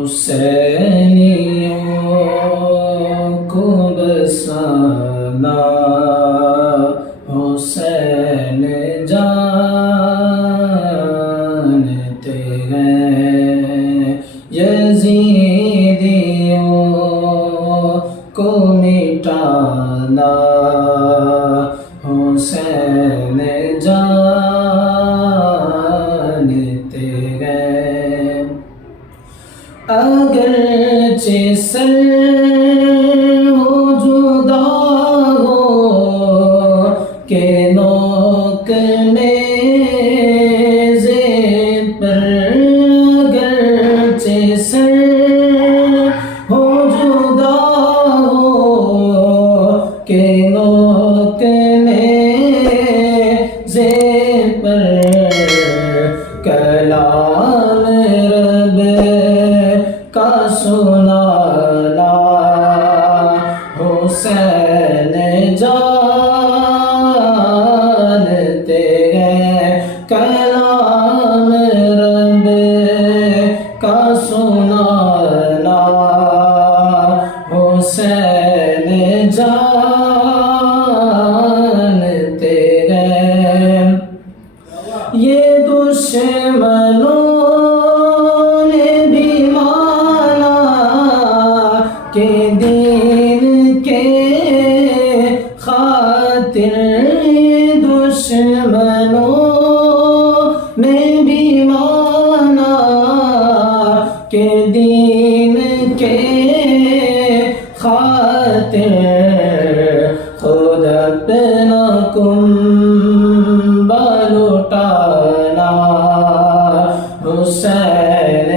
حسینیوں کو بسانا حسین جانتے ہیں یزیدیوں کو مٹانا حسین جانتے ہیں اگرچہ سر ہو جدا ہو کہ نوک نیزے پر اگرچہ سر ہو جدا ہو کہ نوک نیزے پر کلام رب کا سنانا حسین جانتے ہیں کلام رب کا سنانا حسین جانتے ہیں یہ دشمنوں کہ دین کے خاطر دشمنوں نے بھی مانا کہ دین کے خاطر خود اپنا کنبہ لٹانا حسین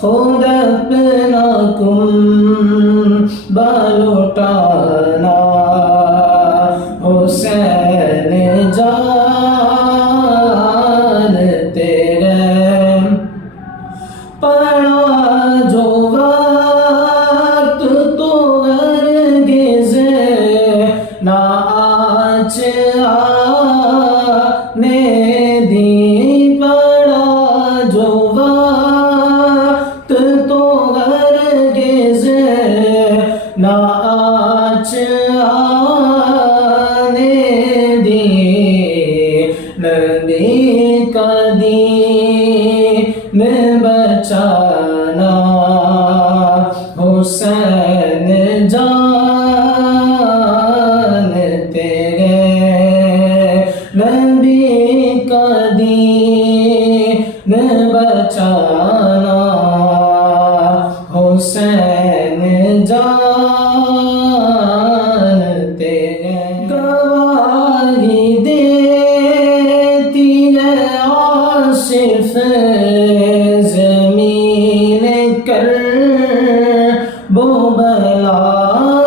خود اپنا کنبہ لٹانا حسین جانتے ہیں پڑا جو وقت تو ہرگز نہ آنچ آنے دی پڑا جو تو ہرگز نہ آنچ آنے دی نبی کا دین بچانا حسین جانتے ہیں نبی کا دین بچانا حسین جانتے ہیں گواہی دیتی ہے آصف زمین کرب و بلا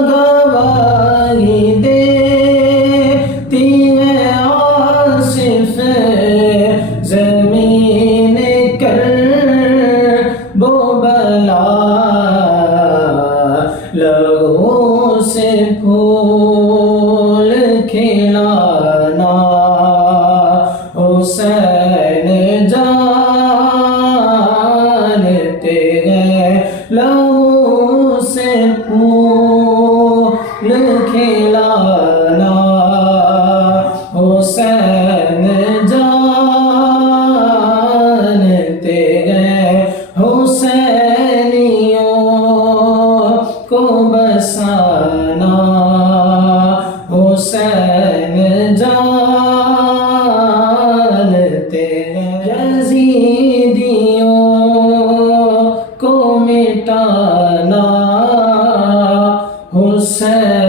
گواہی دیتی ہے آصف زمین کرب و بلا لہو سے پھول کھلانا حسین جانتے ہیں لہو سے پھول کھلانا حسین جانتے ہیں حسینیوں کو بسانا حسین جانتے ہیں یزیدیوں کو مٹانا حسین